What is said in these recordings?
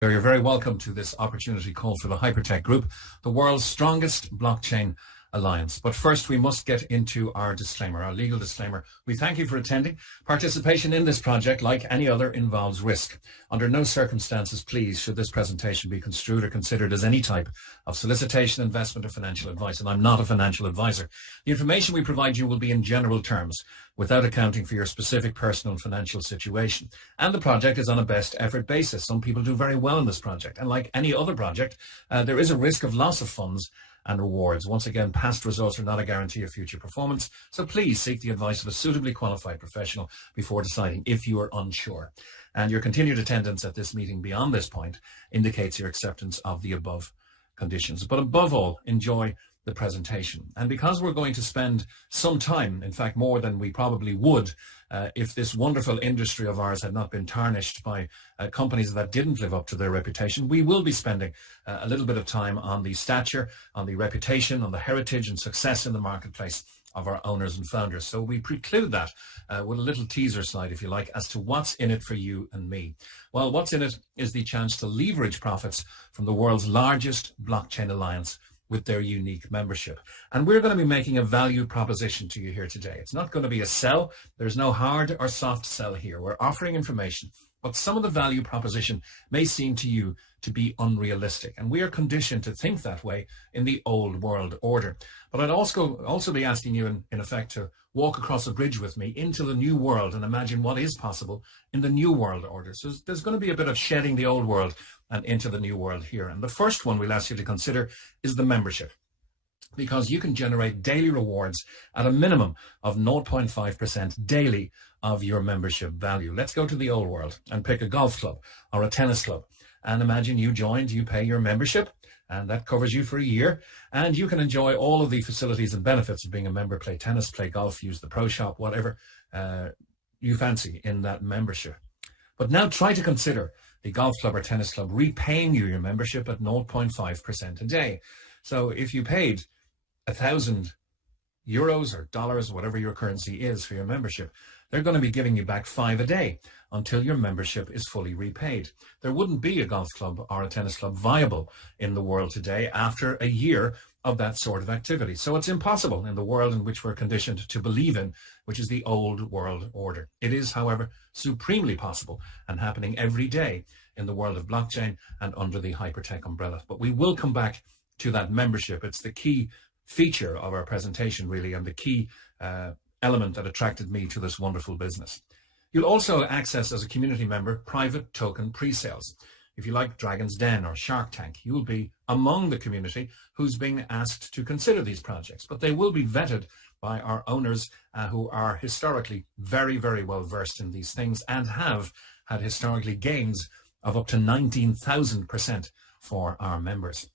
You're very welcome to this opportunity call for the Hypertech Group, the world's strongest blockchain alliance. But first, we must get into our disclaimer, our legal disclaimer. We thank you for attending. Participation in this project, like any other, involves risk. Under no circumstances, please, should this presentation be construed or considered as any type of solicitation, investment, or financial advice. And I'm not a financial advisor. The information we provide you will be in general terms, without accounting for your specific personal and financial situation. And the project is on a best effort basis. Some people do very well in this project. And like any other project, there is a risk of loss of funds and rewards. Once again, past results are not a guarantee of future performance. So please seek the advice of a suitably qualified professional before deciding if you are unsure. And your continued attendance at this meeting beyond this point indicates your acceptance of the above conditions. But above all, enjoy the presentation. And because we're going to spend some time, in fact more than we probably would if this wonderful industry of ours had not been tarnished by companies that didn't live up to their reputation, we will be spending a little bit of time on the stature, on the reputation, on the heritage and success in the marketplace of our owners and founders. So we preclude that with a little teaser slide, if you like, as to what's in it for you and me. Well, what's in it is the chance to leverage profits from the world's largest blockchain alliance with their unique membership. And we're going to be making a value proposition to you here today. It's not going to be a sell. There's no hard or soft sell here. We're offering information, but some of the value proposition may seem to you to be unrealistic. And we are conditioned to think that way in the old world order. But I'd also be asking you, in effect, to walk across a bridge with me into the new world and imagine what is possible in the new world order. So there's going to be a bit of shedding the old world and into the new world here. And the first one we'll ask you to consider is the membership, because you can generate daily rewards at a minimum of 0.5% daily of your membership value. Let's go to the old world and pick a golf club or a tennis club. And imagine you joined, you pay your membership, and that covers you for a year. And you can enjoy all of the facilities and benefits of being a member, play tennis, play golf, use the pro shop, whatever you fancy in that membership. But now try to consider the golf club or tennis club repaying you your membership at 0.5% a day. So if you paid 1,000 euros or dollars, whatever your currency is for your membership, they're going to be giving you back 5 a day until your membership is fully repaid. There wouldn't be a golf club or a tennis club viable in the world today after a year of that sort of activity. So it's impossible in the world in which we're conditioned to believe in, which is the old world order. It is, however, supremely possible and happening every day in the world of blockchain and under the Hypertech umbrella. But we will come back to that membership. It's the key feature of our presentation, really, and the key element that attracted me to this wonderful business. You'll also access, as a community member, private token pre-sales. If you like Dragon's Den or Shark Tank, you will be among the community who's being asked to consider these projects, but they will be vetted by our owners who are historically very, very well versed in these things and have had historically gains of up to 19,000% for our members.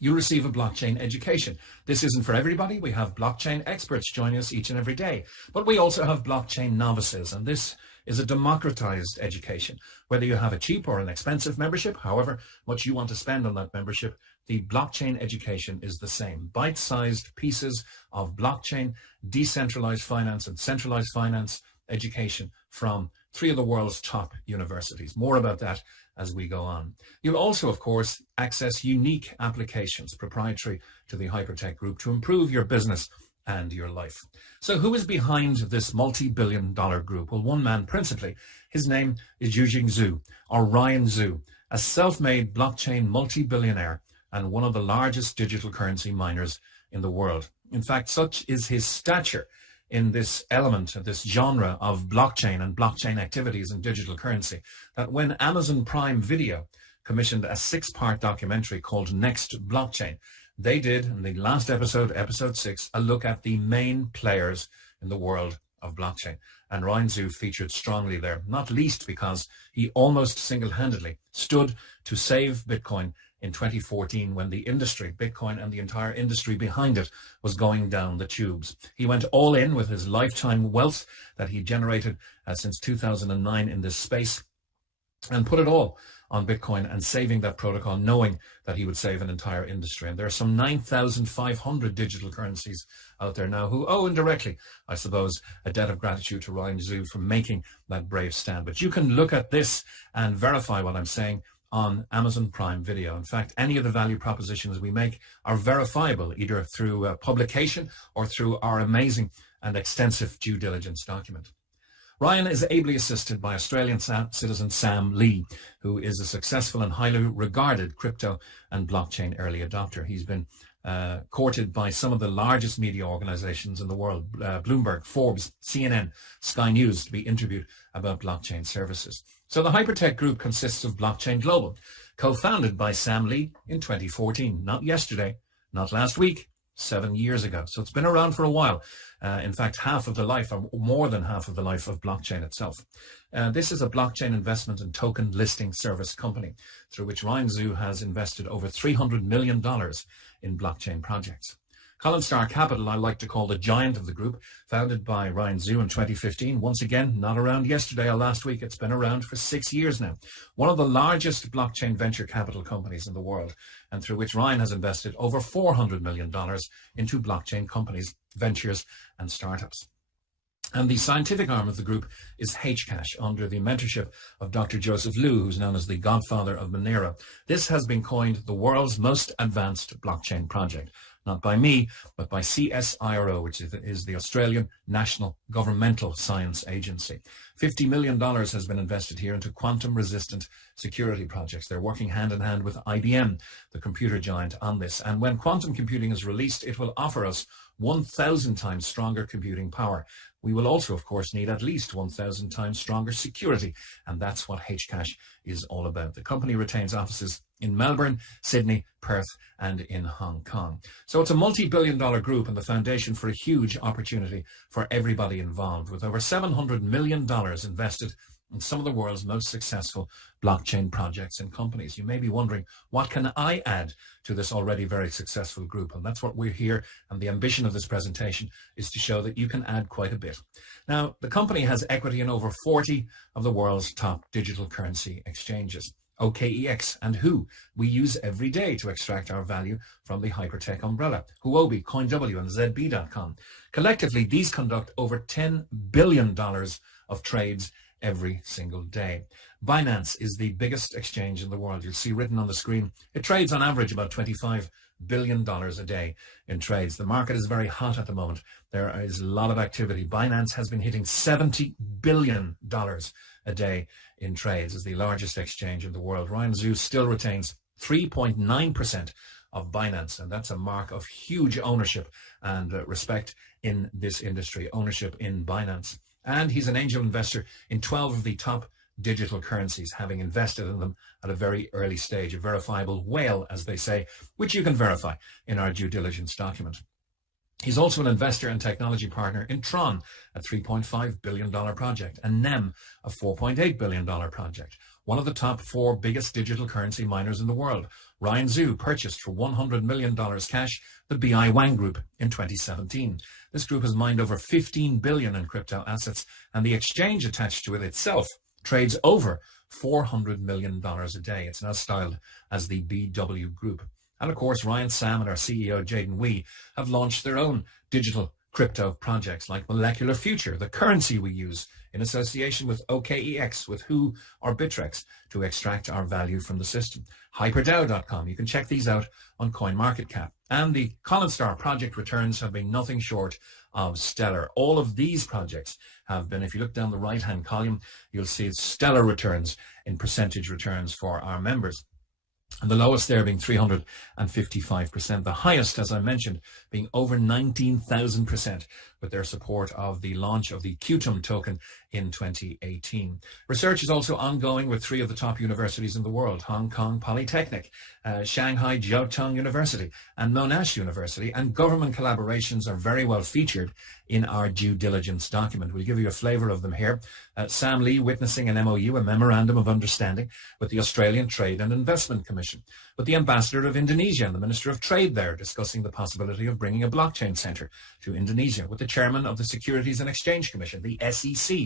You receive a blockchain education. This isn't for everybody. We have blockchain experts joining us each and every day, but we also have blockchain novices, and this is a democratized education. Whether you have a cheap or an expensive membership, however much you want to spend on that membership, the blockchain education is the same. Bite-sized pieces of blockchain, decentralized finance and centralized finance education from 3 of the world's top universities. More about that as we go on. You'll also, of course, access unique applications proprietary to the Hypertech Group to improve your business and your life. So who is behind this multi-billion-dollar group? Well, one man principally. His name is Yujing Zhu, or Ryan Zhu, a self-made blockchain multi-billionaire and one of the largest digital currency miners in the world. In fact, such is his stature in this element, this genre of blockchain and blockchain activities and digital currency, that when Amazon Prime Video commissioned a 6-part documentary called Next Blockchain, they did, in the last episode, episode 6, a look at the main players in the world of blockchain. And Ryan Zhu featured strongly there, not least because he almost single-handedly stood to save Bitcoin in 2014 when the industry, Bitcoin and the entire industry behind it, was going down the tubes. He went all in with his lifetime wealth that he generated since 2009 in this space and put it all on Bitcoin and saving that protocol, knowing that he would save an entire industry. And there are some 9,500 digital currencies out there now who owe indirectly, I suppose, a debt of gratitude to Ryan Zhu for making that brave stand. But you can look at this and verify what I'm saying on Amazon Prime Video. In fact, any of the value propositions we make are verifiable either through publication or through our amazing and extensive due diligence document. Ryan is ably assisted by Australian citizen Sam Lee, who is a successful and highly regarded crypto and blockchain early adopter. He's been courted by some of the largest media organizations in the world, Bloomberg, Forbes, CNN, Sky News, to be interviewed about blockchain services. So the HyperTech Group consists of Blockchain Global, co-founded by Sam Lee in 2014, not yesterday, not last week, 7 years ago. So it's been around for a while. In fact, half of the life, or more than half of the life of blockchain itself. This is a blockchain investment and token listing service company through which Ryan Zhu has invested over $300 million in blockchain projects. Colinstar Capital, I like to call the giant of the group, founded by Ryan Zhu in 2015. Once again, not around yesterday or last week. It's been around for 6 years now. One of the largest blockchain venture capital companies in the world, and through which Ryan has invested over $400 million into blockchain companies, ventures, and startups. And the scientific arm of the group is Hcash, under the mentorship of Dr. Joseph Liu, who's known as the godfather of Monero. This has been coined the world's most advanced blockchain project. Not by me, but by CSIRO, which is the Australian National Governmental Science Agency. $50 million has been invested here into quantum-resistant security projects. They're working hand in hand with IBM, the computer giant, on this. And when quantum computing is released, it will offer us 1,000 times stronger computing power. We will also, of course, need at least 1,000 times stronger security. And that's what Hcash is all about. The company retains offices in Melbourne, Sydney, Perth, and in Hong Kong. So it's a multi-billion-dollar group and the foundation for a huge opportunity for everybody involved, with over $700 million invested in some of the world's most successful blockchain projects and companies. You may be wondering, what can I add to this already very successful group? And that's what we're here. And the ambition of this presentation is to show that you can add quite a bit. Now, the company has equity in over 40 of the world's top digital currency exchanges. OKEX and Who we use every day to extract our value from the hypertech umbrella. Huobi, CoinW, and ZB.com. Collectively, these conduct over $10 billion of trades every single day. Binance is the biggest exchange in the world. You'll see written on the screen, it trades on average about $25 billion a day in trades. The market is very hot at the moment. There is a lot of activity. Binance has been hitting $70 billion a day in trades as the largest exchange in the world. Ryan Zhu still retains 3.9% of Binance, and that's a mark of huge ownership and respect in this industry, ownership in Binance. And he's an angel investor in 12 of the top digital currencies, having invested in them at a very early stage, a verifiable whale, as they say, which you can verify in our due diligence document. He's also an investor and technology partner in Tron, a $3.5 billion project, and NEM, a $4.8 billion project, one of the top 4 biggest digital currency miners in the world. Ryan Zhu purchased for $100 million cash the BiWang group in 2017. This group has mined over 15 billion in crypto assets, and the exchange attached to it itself trades over $400 million a day. It's now styled as the BW Group. And of course, Ryan Sam and our CEO, Jaden Wee, have launched their own digital crypto projects like Molecular Future, the currency we use in association with OKEX, with Who or Bittrex, to extract our value from the system. HyperDAO.com, you can check these out on CoinMarketCap. And the CollinStar project returns have been nothing short of stellar. All of these projects have been, if you look down the right-hand column, you'll see stellar returns in percentage returns for our members. And the lowest there being 355%. The highest, as I mentioned, being over 19,000% with their support of the launch of the Qtum token in 2018. Research is also ongoing with 3 of the top universities in the world: Hong Kong Polytechnic, Shanghai Jiaotong University, and Monash University. And government collaborations are very well featured in our due diligence document. We'll give you a flavor of them here. Sam Lee witnessing an MOU, a Memorandum of Understanding, with the Australian Trade and Investment Commission, with the Ambassador of Indonesia and the Minister of Trade there discussing the possibility of bringing a blockchain centre to Indonesia, with the Chairman of the Securities and Exchange Commission, the SEC,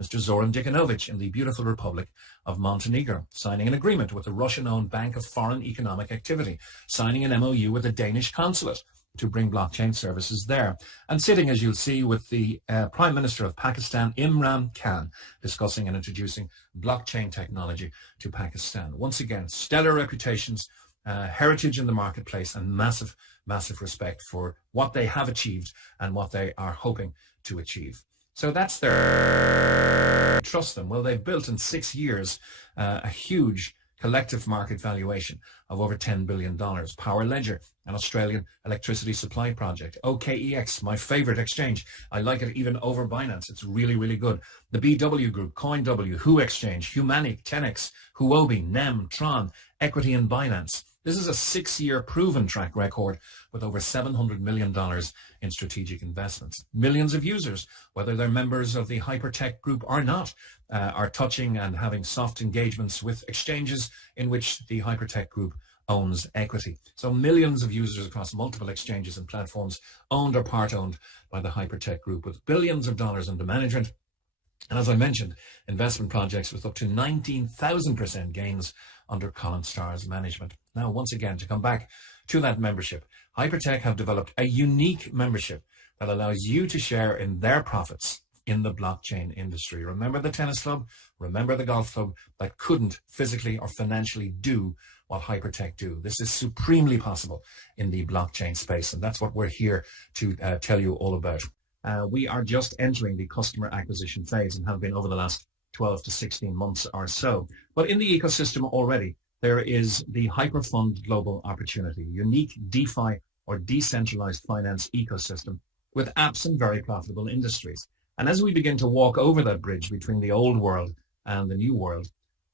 Mr. Zoran Djukanovic, in the beautiful Republic of Montenegro, signing an agreement with the Russian-owned Bank of Foreign Economic Activity, signing an MOU with the Danish Consulate, to bring blockchain services there. And sitting, as you'll see, with the Prime Minister of Pakistan, Imran Khan, discussing and introducing blockchain technology to Pakistan. Once again, stellar reputations, heritage in the marketplace, and massive respect for what they have achieved and what they are hoping to achieve. So that's their trust them. Well, they've built in 6 years a huge collective market valuation of over $10 billion. Power Ledger, an Australian electricity supply project. OKEX, my favorite exchange. I like it even over Binance. It's really, really good. The BW Group, CoinW, Who Exchange, Humanic, Tenex, Huobi, NEM, Tron, Equity and Binance. This is a 6-year proven track record with over $700 million in strategic investments. Millions of users, whether they're members of the HyperTech group or not, are touching and having soft engagements with exchanges in which the HyperTech group owns equity. So millions of users across multiple exchanges and platforms owned or part-owned by the HyperTech group, with billions of dollars under management. And as I mentioned, investment projects with up to 19,000% gains under CollinStar's management. Now, once again, to come back to that membership, HyperTech have developed a unique membership that allows you to share in their profits in the blockchain industry. Remember the tennis club? Remember the golf club that couldn't physically or financially do what HyperTech do? This is supremely possible in the blockchain space, and that's what we're here to tell you all about. We are just entering the customer acquisition phase and have been over the last 12 to 16 months or so. But in the ecosystem already, there is the HyperFund global opportunity, unique DeFi or decentralized finance ecosystem with apps in very profitable industries. And as we begin to walk over that bridge between the old world and the new world,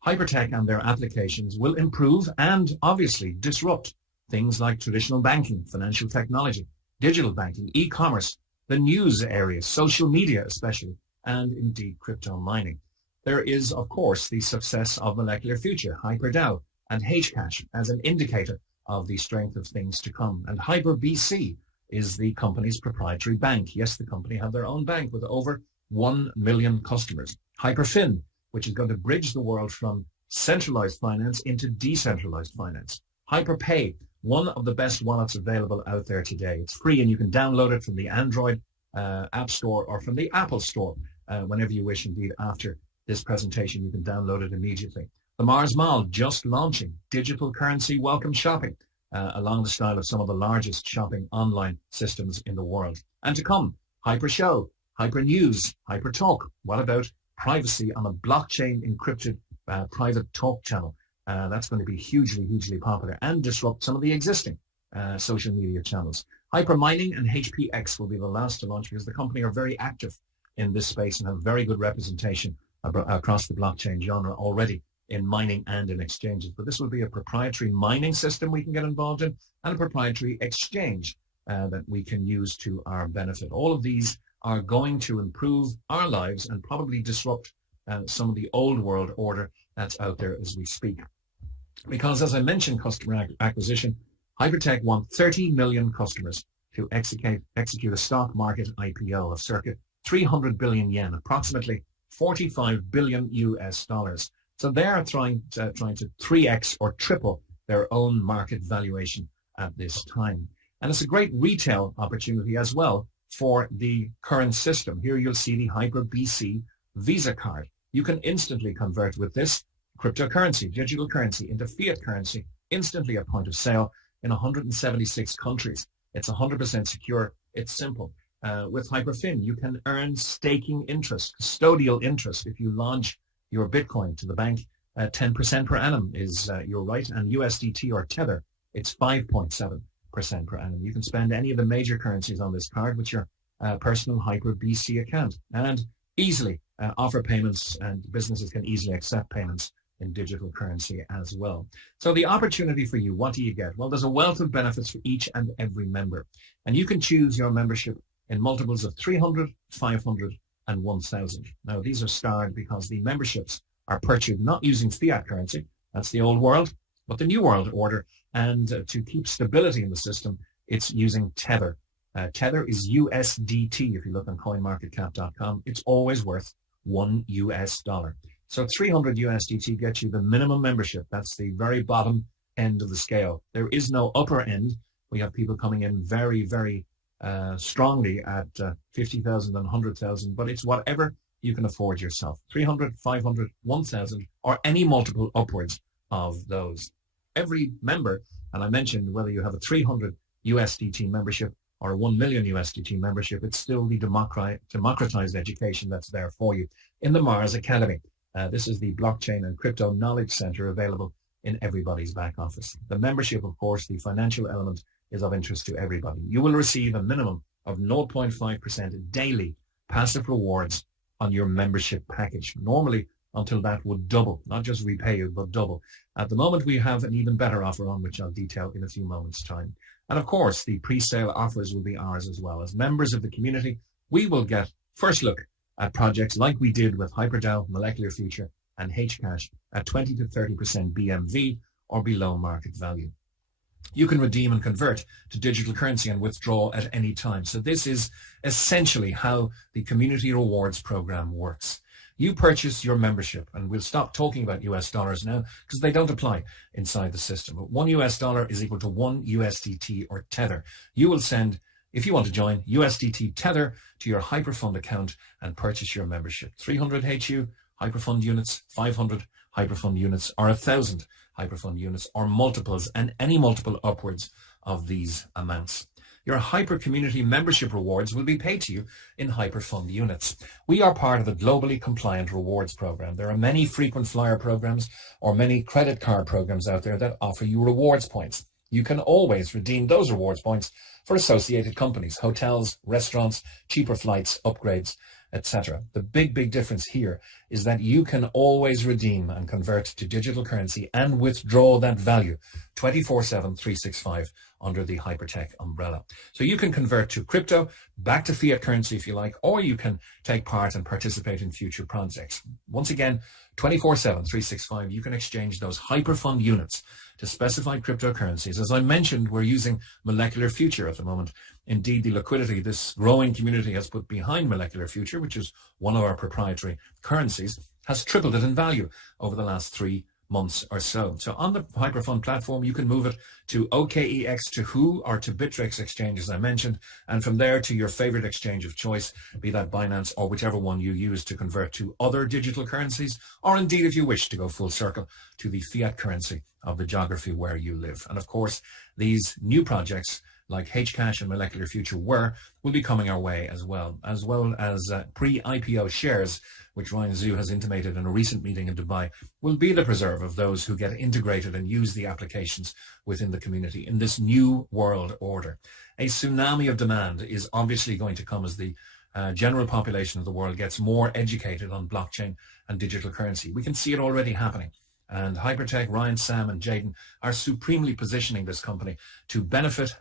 HyperTech and their applications will improve and obviously disrupt things like traditional banking, financial technology, digital banking, e-commerce, the news areas, social media especially, and indeed crypto mining. There is, of course, the success of Molecular Future, HyperDAO, and Hcash as an indicator of the strength of things to come. And HyperBC is the company's proprietary bank. Yes, the company have their own bank with over 1 million customers. HyperFin, which is going to bridge the world from centralized finance into decentralized finance. HyperPay, one of the best wallets available out there today. It's free and you can download it from the Android App Store or from the Apple Store whenever you wish. Indeed, after this presentation, you can download it immediately. The Mars Mall just launching digital currency welcome shopping along the style of some of the largest shopping online systems in the world. And to come, Hyper Show, Hyper News, Hyper Talk. What about privacy on a blockchain encrypted private talk channel? That's going to be hugely, hugely popular and disrupt some of the existing social media channels. Hyper Mining and HPX will be the last to launch because the company are very active in this space and have very good representation across the blockchain genre already in mining and in exchanges. But this will be a proprietary mining system we can get involved in and a proprietary exchange that we can use to our benefit. All of these are going to improve our lives and probably disrupt some of the old world order that's out there as we speak. Because as I mentioned, customer acquisition, HyperTech want 30 million customers to execute a stock market IPO of circa 300 billion yen, approximately 45 billion US dollars. So they are trying to 3x or triple their own market valuation at this time. And it's a great retail opportunity as well for the current system. Here you'll see the HyperBC Visa card. You can instantly convert with this cryptocurrency, digital currency, into fiat currency instantly at point of sale in 176 countries. It's 100% secure. It's simple. With HyperFin, you can earn staking interest, custodial interest. If you launch your Bitcoin to the bank, 10% per annum is your right. And USDT or Tether, it's 5.7% per annum. You can spend any of the major currencies on this card with your personal HyperBC account and easily offer payments, and businesses can easily accept payments in digital currency as well. So the opportunity for you, what do you get? Well, there's a wealth of benefits for each and every member. And you can choose your membership in multiples of 300, 500, and 1,000. Now, these are starred because the memberships are purchased not using fiat currency, that's the old world, but the new world order. And to keep stability in the system, it's using Tether. Tether is USDT. If you look on coinmarketcap.com, it's always worth $1 US. So 300 USDT gets you the minimum membership. That's the very bottom end of the scale. There is no upper end, We have people coming in very, very strongly at 50,000 and 100,000, but it's whatever you can afford yourself. 300, 500, 1,000, or any multiple upwards of those. Every member, and I mentioned whether you have a 300 USDT membership or a 1 million USDT membership, it's still the democratized education that's there for you in the Mars Academy. This is the Blockchain and Crypto Knowledge Center available in everybody's back office. The membership, of course, the financial element is of interest to everybody. You will receive a minimum of 0.5% daily passive rewards on your membership package. Normally, until that would double, not just repay you, but double. At the moment, we have an even better offer on, which I'll detail in a few moments' time. And of course, the pre-sale offers will be ours as well. As members of the community, we will get first look at projects like we did with HyperDAO, Molecular Future, and Hcash at 20 to 30% BMV or below market value. You can redeem and convert to digital currency and withdraw at any time. So this is essentially how the Community Rewards program works. You purchase your membership, and we'll stop talking about US dollars now because they don't apply inside the system. But $1 US is equal to 1 USDT or Tether. You will send, if you want to join, USDT Tether to your HyperFund account and purchase your membership. 300 HU HyperFund units, 500 HyperFund units, or 1,000 HyperFund units, or multiples, and any multiple upwards of these amounts. Your Hyper Community membership rewards will be paid to you in HyperFund units. We are part of the globally compliant rewards program. There are many frequent flyer programs or many credit card programs out there that offer you rewards points. You can always redeem those rewards points for associated companies, hotels, restaurants, cheaper flights, upgrades, etc. The big difference here is that you can always redeem and convert to digital currency and withdraw that value 24/7, 365 under the Hypertech umbrella. So you can convert to crypto, back to fiat currency if you like, or you can take part and participate in future projects. Once again, 24/7, 365, you can exchange those HyperFund units to specified cryptocurrencies. As I mentioned, we're using Molecular Future at the moment. Indeed, the liquidity this growing community has put behind Molecular Future, which is one of our proprietary currencies, has tripled it in value over the last 3 months or so. So on the HyperFund platform, you can move it to OKEX, to Who, or to Bittrex exchange, as I mentioned, and from there to your favorite exchange of choice, be that Binance or whichever one you use to convert to other digital currencies, or indeed, if you wish to go full circle, to the fiat currency of the geography where you live. And of course, these new projects like Hcash and Molecular Future will be coming our way as well as pre-IPO shares, which Ryan Zhu has intimated in a recent meeting in Dubai, will be the preserve of those who get integrated and use the applications within the community in this new world order. A tsunami of demand is obviously going to come as the general population of the world gets more educated on blockchain and digital currency. We can see it already happening. And Hypertech, Ryan, Sam, and Jaden are supremely positioning this company to benefit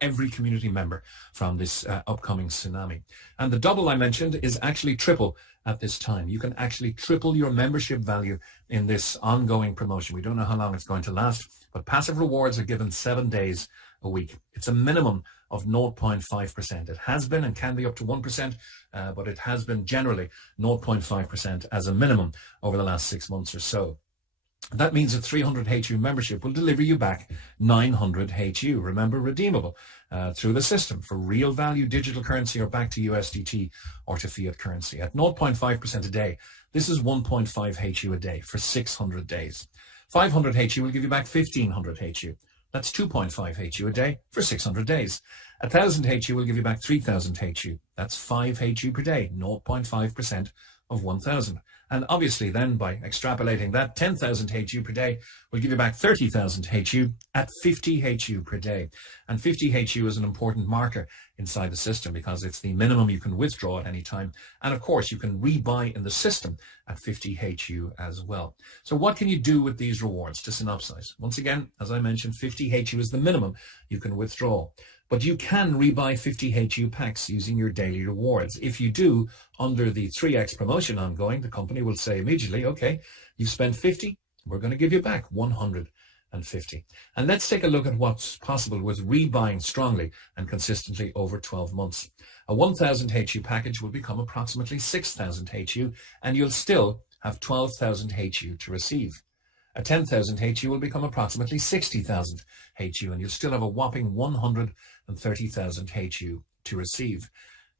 every community member from this upcoming tsunami. And the double I mentioned is actually triple at this time. You can actually triple your membership value in this ongoing promotion. We don't know how long it's going to last, but passive rewards are given 7 days a week. It's a minimum of 0.5%. It has been and can be up to 1%, but it has been generally 0.5% as a minimum over the last 6 months or so. That means a 300 HU membership will deliver you back 900 HU. Remember, redeemable through the system for real value digital currency or back to USDT or to fiat currency. At 0.5% a day, this is 1.5 HU a day for 600 days. 500 HU will give you back 1,500 HU. That's 2.5 HU a day for 600 days. 1,000 HU will give you back 3,000 HU. That's 5 HU per day, 0.5% of 1,000. And obviously then by extrapolating that, 10,000 HU per day will give you back 30,000 HU at 50 HU per day. And 50 HU is an important marker inside the system because it's the minimum you can withdraw at any time. And of course, you can rebuy in the system at 50 HU as well. So what can you do with these rewards? To synopsize, once again, as I mentioned, 50 HU is the minimum you can withdraw. But you can rebuy 50 HU packs using your daily rewards. If you do, under the 3x promotion ongoing, the company will say immediately, okay, you spent 50, we're going to give you back 150. And let's take a look at what's possible with rebuying strongly and consistently over 12 months. A 1,000 HU package will become approximately 6,000 HU, and you'll still have 12,000 HU to receive. At 10,000 HU will become approximately 60,000 HU, and you'll still have a whopping 130,000 HU to receive.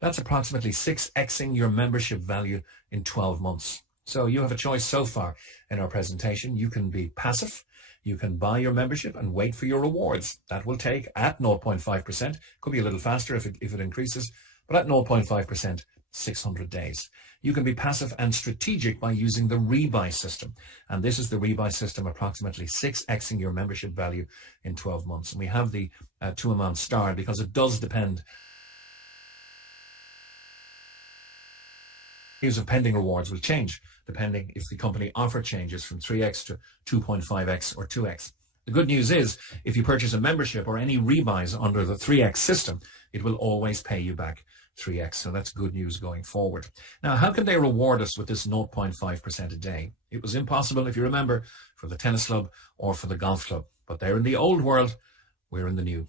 That's approximately 6xing your membership value in 12 months. So you have a choice so far in our presentation. You can be passive. You can buy your membership and wait for your rewards. That will take at 0.5%. Could be a little faster if it increases, but at 0.5%, 600 days. You can be passive and strategic by using the rebuy system. And this is the rebuy system, approximately 6xing your membership value in 12 months. And we have the 2 amounts starred because it does depend. Use of pending rewards will change depending if the company offer changes from 3x to 2.5x or 2x. The good news is if you purchase a membership or any rebuys under the 3x system, it will always pay you back 3x. So that's good news going forward. Now, how can they reward us with this 0.5% a day? It was impossible, if you remember, for the tennis club or for the golf club. But they're in the old world, we're in the new.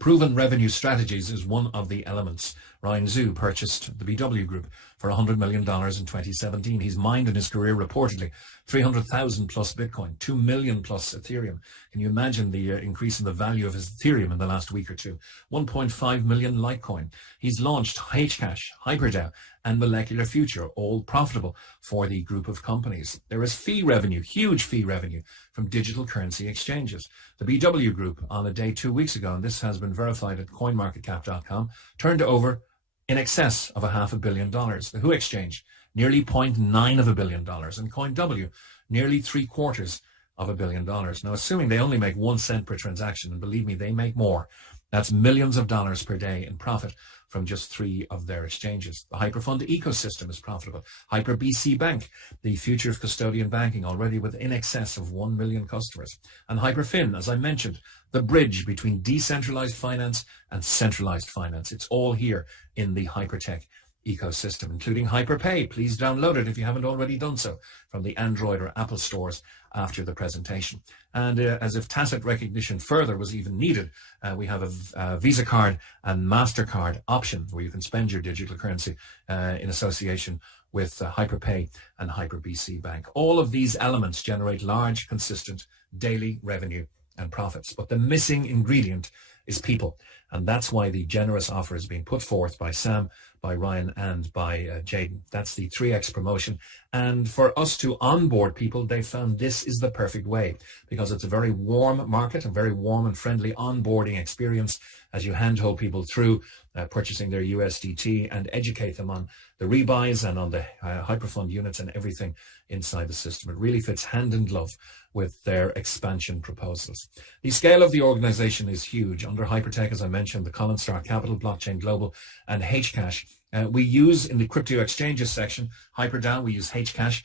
Proven revenue strategies is one of the elements. Ryan Zhu purchased the BW Group for $100 million in 2017. He's mined in his career reportedly 300,000 plus Bitcoin, 2 million plus Ethereum. Can you imagine the increase in the value of his Ethereum in the last week or two? 1.5 million Litecoin. He's launched Hcash, HyperDAO, and Molecular Future, all profitable for the group of companies. There is fee revenue, huge fee revenue from digital currency exchanges. The BW Group on a day 2 weeks ago, and this has been verified at coinmarketcap.com, turned over in excess of $500 million. The Who Exchange, nearly $0.9 billion, and CoinW, nearly $750 million. Now, assuming they only make 1 cent per transaction, and believe me, they make more, that's millions of dollars per day in profit from just 3 of their exchanges. The HyperFund ecosystem is profitable. HyperBC Bank, the future of custodian banking, already with in excess of 1 million customers. And HyperFin, as I mentioned, the bridge between decentralized finance and centralized finance. It's all here in the Hypertech ecosystem, including HyperPay. Please download it if you haven't already done so from the Android or Apple stores after the presentation. And as if tacit recognition further was even needed, we have a Visa card and MasterCard option where you can spend your digital currency in association with HyperPay and HyperBC Bank. All of these elements generate large, consistent daily revenue and profits. But the missing ingredient is people. And that's why the generous offer is being put forth by Sam, by Ryan, and by Jaden. That's the 3x promotion. And for us to onboard people, they found this is the perfect way because it's a very warm market, a very warm and friendly onboarding experience as you handhold people through purchasing their USDT and educate them on the rebuys and on the HyperFund units and everything inside the system. It really fits hand in glove with their expansion proposals. The scale of the organization is huge. Under Hypertech, as I mentioned, the Colinstar Capital, Blockchain Global, and Hcash. We use in the crypto exchanges section, HyperDAO, we use Hcash,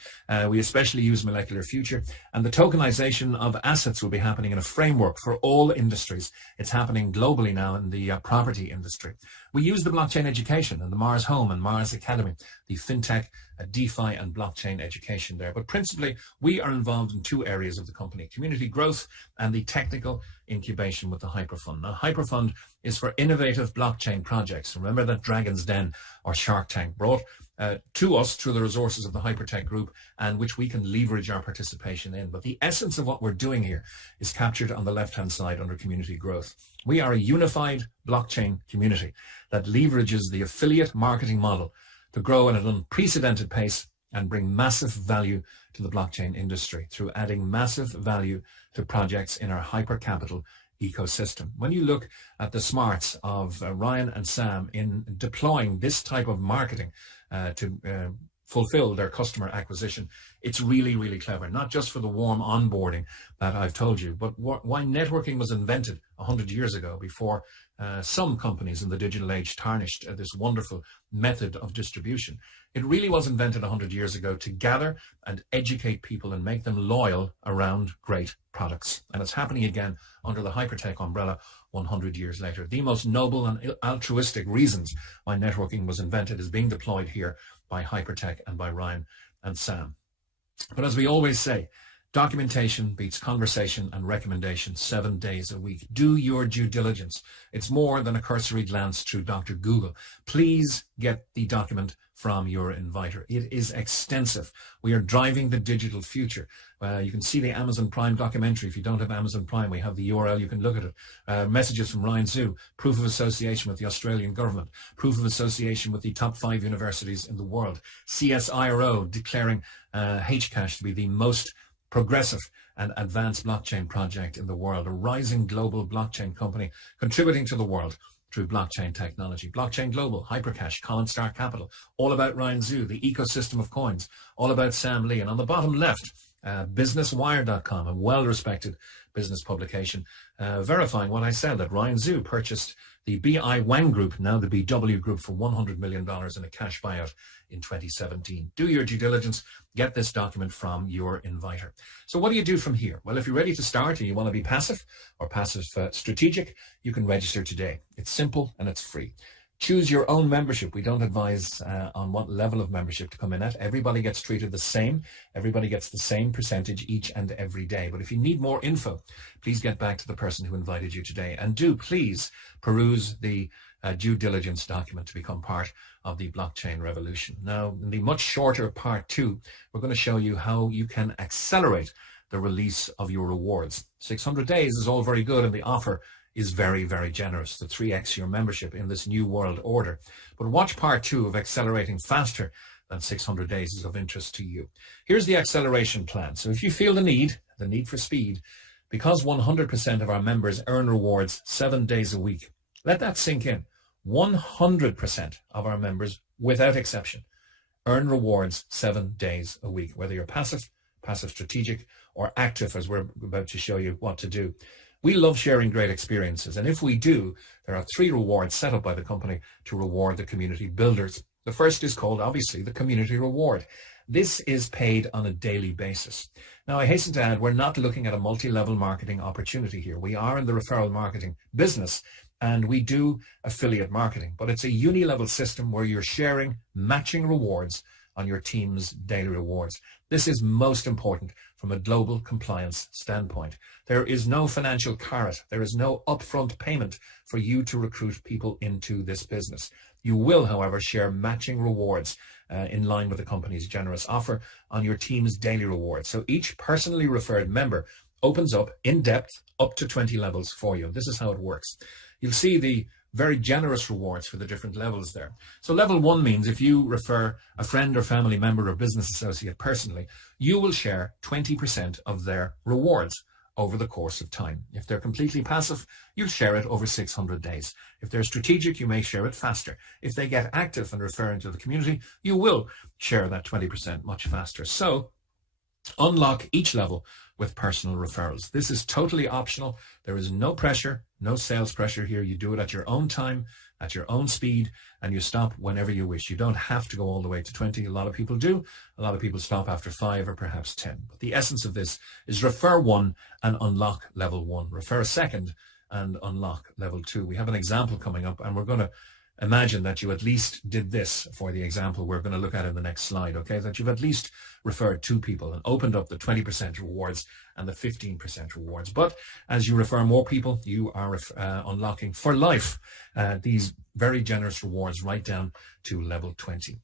we especially use Molecular Future, and the tokenization of assets will be happening in a framework for all industries. It's happening globally now in the property industry. We use the blockchain education and the Mars Home and Mars Academy, the fintech, DeFi and blockchain education there. But principally, we are involved in 2 areas of the company, community growth and the technical incubation with the HyperFund. Now, HyperFund is for innovative blockchain projects. Remember that Dragon's Den or Shark Tank brought to us through the resources of the Hypertech Group and which we can leverage our participation in. But the essence of what we're doing here is captured on the left-hand side under community growth. We are a unified blockchain community that leverages the affiliate marketing model to grow at an unprecedented pace and bring massive value to the blockchain industry through adding massive value to projects in our Hyper Capital ecosystem. When you look at the smarts of Ryan and Sam in deploying this type of marketing to fulfill their customer acquisition, it's really, really clever, not just for the warm onboarding that I've told you, but why networking was invented 100 years ago before some companies in the digital age tarnished this wonderful method of distribution. It really was invented 100 years ago to gather and educate people and make them loyal around great products. And it's happening again under the Hypertech umbrella 100 years later. The most noble and altruistic reasons why networking was invented is being deployed here by Hypertech and by Ryan and Sam. But as we always say, Documentation beats conversation and recommendation 7 days a week. Do your due diligence. It's more than a cursory glance through Dr. Google. Please get the document from your inviter. It is extensive. We are driving the digital future. You can see the Amazon Prime documentary. If you don't have Amazon Prime, we have the URL. You can look at it. Messages from Ryan Zhu, proof of association with the Australian government, proof of association with the top 5 universities in the world, CSIRO declaring Hcash to be the most progressive and advanced blockchain project in the world, a rising global blockchain company contributing to the world through blockchain technology. Blockchain Global, Hypercash, Colinstar Capital, all about Ryan Zhu, the ecosystem of coins, all about Sam Lee. And on the bottom left, businesswire.com, a well-respected business publication, verifying what I said, that Ryan Zhu purchased the BiWang group, now the BW group, for $100 million in a cash buyout in 2017. Do your due diligence. Get this document from your inviter. So what do you do from here? Well, if you're ready to start and you want to be passive or passive strategic, you can register today. It's simple and it's free. Choose your own membership. We don't advise on what level of membership to come in at. Everybody gets treated the same. Everybody gets the same percentage each and every day. But if you need more info, please get back to the person who invited you today. And do please peruse the due diligence document to become part of the blockchain revolution. Now, in the much shorter part 2, we're going to show you how you can accelerate the release of your rewards. 600 days is all very good, and the offer is very, very generous, the 3x your membership in this new world order. But watch part 2 of accelerating faster than 600 days is of interest to you. Here's the acceleration plan. So if you feel the need for speed, because 100% of our members earn rewards 7 days a week, let that sink in. 100% of our members, without exception, earn rewards 7 days a week, whether you're passive strategic, or active, as we're about to show you what to do. We love sharing great experiences, and if we do, there are 3 rewards set up by the company to reward the community builders. The first is called, obviously, the community reward. This is paid on a daily basis. Now, I hasten to add, we're not looking at a multi-level marketing opportunity here. We are in the referral marketing business, and we do affiliate marketing, but it's a uni-level system where you're sharing matching rewards on your team's daily rewards. This is most important from a global compliance standpoint. There is no financial carrot. There is no upfront payment for you to recruit people into this business. You will, however, share matching rewards in line with the company's generous offer on your team's daily rewards. So each personally referred member opens up in depth up to 20 levels for you. This is how it works. You'll see the very generous rewards for the different levels there. So level 1 means if you refer a friend or family member or business associate personally, you will share 20% of their rewards over the course of time. If they're completely passive, you'll share it over 600 days. If they're strategic, you may share it faster. If they get active and refer into the community, you will share that 20% much faster. So unlock each level with personal referrals. This is totally optional. There is no pressure, no sales pressure here. You do it at your own time, at your own speed, and you stop whenever you wish. You don't have to go all the way to 20. A lot of people do. A lot of people stop after 5 or perhaps 10. But the essence of this is refer 1 and unlock level 1. Refer a second and unlock level 2. We have an example coming up, and we're going to imagine that you at least did this for the example we're going to look at in the next slide, okay? That you've at least referred 2 people and opened up the 20% rewards and the 15% rewards. But as you refer more people, you are unlocking for life these very generous rewards right down to level 20.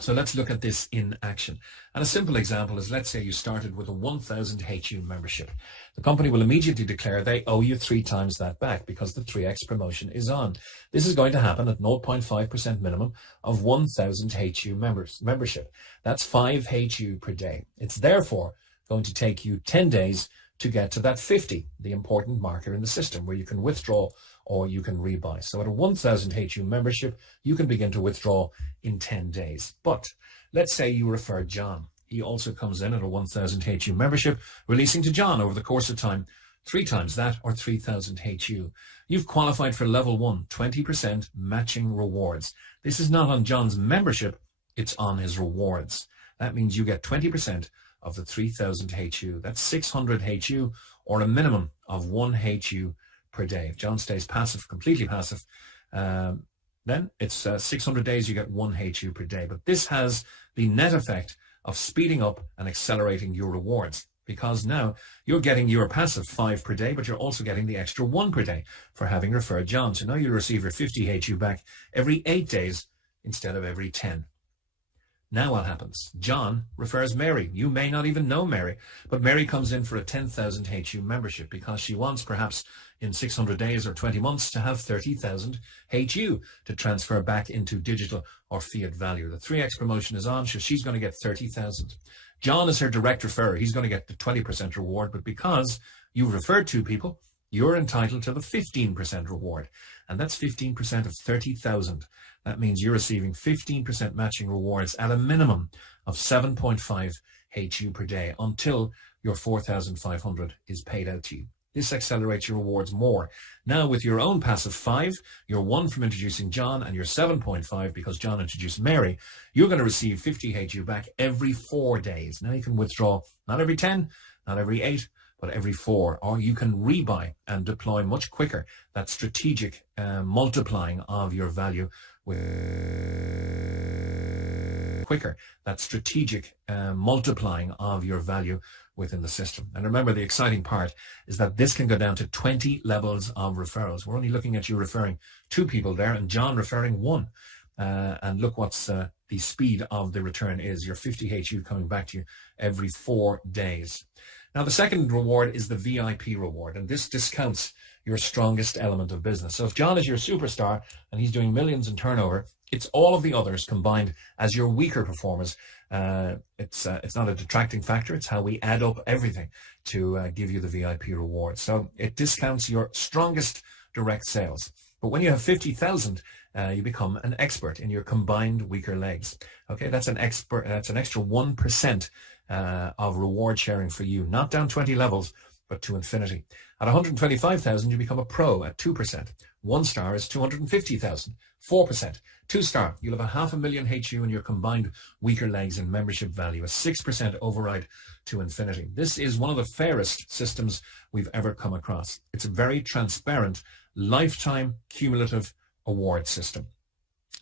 So let's look at this in action. And a simple example is, let's say you started with a 1,000 HU membership. The company will immediately declare they owe you 3 times that back because the 3x promotion is on. This is going to happen at 0.5% minimum of 1,000 HU membership. That's 5 HU per day. It's therefore going to take you 10 days to get to that 50, the important marker in the system where you can withdraw or you can rebuy. So at a 1,000 HU membership, you can begin to withdraw in 10 days. But let's say you refer John. He also comes in at a 1,000 HU membership, releasing to John over the course of time 3 times that, or 3,000 HU. You've qualified for level 1, 20% matching rewards. This is not on John's membership, it's on his rewards. That means you get 20% of the 3,000 HU. That's 600 HU, or a minimum of 1 HU per day. If John stays passive, completely passive, then it's 600 days, you get 1 HU per day. But this has the net effect of speeding up and accelerating your rewards. because now you're getting your passive 5 per day, but you're also getting the extra 1 per day for having referred John. So now you'll receive your 50 HU back every 8 days instead of every 10. Now what happens? John refers Mary. You may not even know Mary, but Mary comes in for a 10,000 HU membership because she wants perhaps in 600 days or 20 months to have 30,000 HU to transfer back into digital or fiat value. The 3x promotion is on, so she's going to get 30,000. John is her direct referrer. He's going to get the 20% reward, but because you've referred 2 people, you're entitled to the 15% reward. And that's 15% of 30,000. That means you're receiving 15% matching rewards at a minimum of 7.5 HU per day until your 4,500 is paid out to you. This accelerates your rewards more. Now with your own passive 5, your 1 from introducing John, and your 7.5 because John introduced Mary, you're going to receive 50 HU back every 4 days. Now you can withdraw not every 10, not every 8, but every 4, or you can rebuy and deploy much quicker that strategic multiplying of your value within the system. And remember, the exciting part is that this can go down to 20 levels of referrals. We're only looking at you referring 2 people there and John referring 1. And look what's the speed of the return is. Your 50 HU coming back to you every 4 days. Now, the second reward is the VIP reward, and this discounts your strongest element of business. So if John is your superstar and he's doing millions in turnover, it's all of the others combined as your weaker performers. It's not a detracting factor. It's how we add up everything to give you the VIP reward. So it discounts your strongest direct sales. But when you have 50,000, you become an expert in your combined weaker legs. Okay, that's an extra 1% of reward sharing for you, not down 20 levels, but to infinity. At 125,000, you become a pro at 2%. 1 star is 250,000, 4%. 2 star, you'll have a 500,000 HU in your combined weaker legs and membership value, a 6% override to infinity. This is one of the fairest systems we've ever come across. It's a very transparent, lifetime cumulative award system.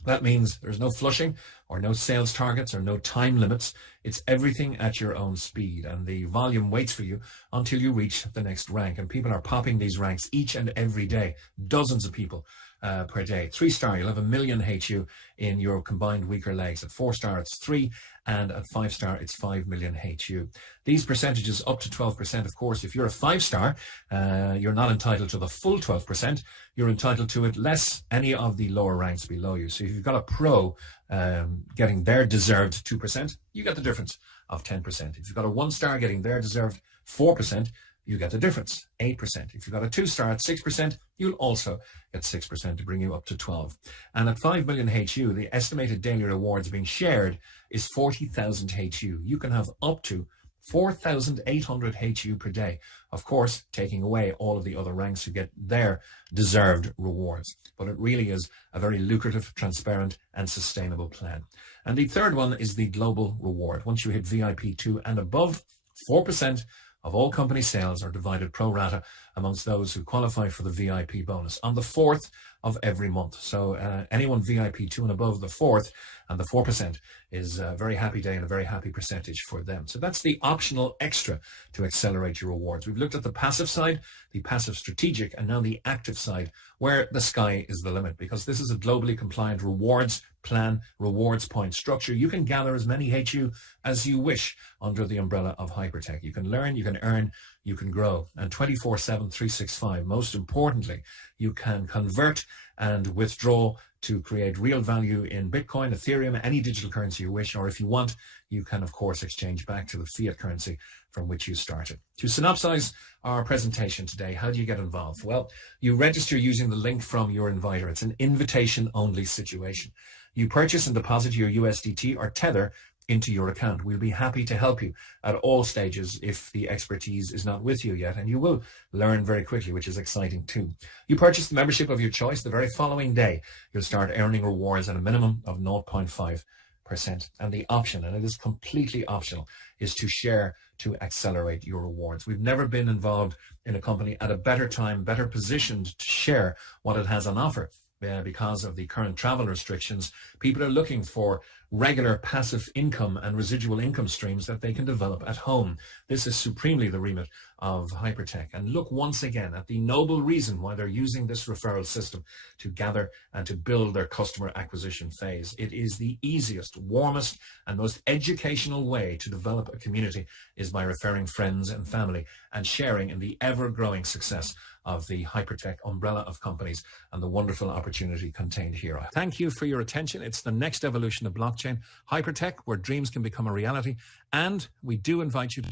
That means there's no flushing or no sales targets or no time limits. It's everything at your own speed, and the volume waits for you until you reach the next rank. And people are popping these ranks each and every day, dozens of people per day. 3 star, you'll have 1 million HU in your combined weaker legs. At 4 star, it's 3, and at 5 star, it's 5 million HU. These percentages up to 12%. Of course, if you're a 5 star, you're not entitled to the full 12%. You're entitled to it less any of the lower ranks below you. So if you've got a pro getting their deserved 2%, you get the difference of 10%. If you've got a 1 star getting their deserved 4%, you get the difference, 8%. If you've got a 2 star at 6%, you'll also get 6% to bring you up to 12. And at 5 million HU, the estimated daily rewards being shared is 40,000 HU. You can have up to 4,800 HU per day. Of course, taking away all of the other ranks who get their deserved rewards. But it really is a very lucrative, transparent, and sustainable plan. And the third one is the global reward. Once you hit VIP 2 and above, 4% of all company sales are divided pro rata amongst those who qualify for the VIP bonus on the 4th of every month. So anyone VIP 2 and above the 4th and the 4% is a very happy day and a very happy percentage for them. So that's the optional extra to accelerate your rewards. We've looked at the passive side, the passive strategic, and now the active side, where the sky is the limit, because this is a globally compliant rewards plan, rewards point structure. You can gather as many HU as you wish under the umbrella of Hypertech. You can learn, you can earn, you can grow, and 24/7, 365. Most importantly, you can convert and withdraw to create real value in Bitcoin, Ethereum, any digital currency you wish, or if you want, you can, of course, exchange back to the fiat currency from which you started. To synopsize our presentation today, how do you get involved? Well, you register using the link from your inviter. It's an invitation-only situation. You purchase and deposit your USDT or Tether into your account. We'll be happy to help you at all stages if the expertise is not with you yet, and you will learn very quickly, which is exciting too. You purchase the membership of your choice. The very following day, you'll start earning rewards at a minimum of 0.5%. And the option, and it is completely optional, is to share to accelerate your rewards. We've never been involved in a company at a better time, better positioned to share what it has on offer because of the current travel restrictions, people are looking for regular passive income and residual income streams that they can develop at home. This is supremely the remit of Hypertech. And look once again at the noble reason why they're using this referral system to gather and to build their customer acquisition phase. It is the easiest, warmest, and most educational way to develop a community is by referring friends and family and sharing in the ever-growing success of the Hypertech umbrella of companies and the wonderful opportunity contained here. Thank you for your attention. It's the next evolution of blockchain, Hypertech, where dreams can become a reality. And we do invite you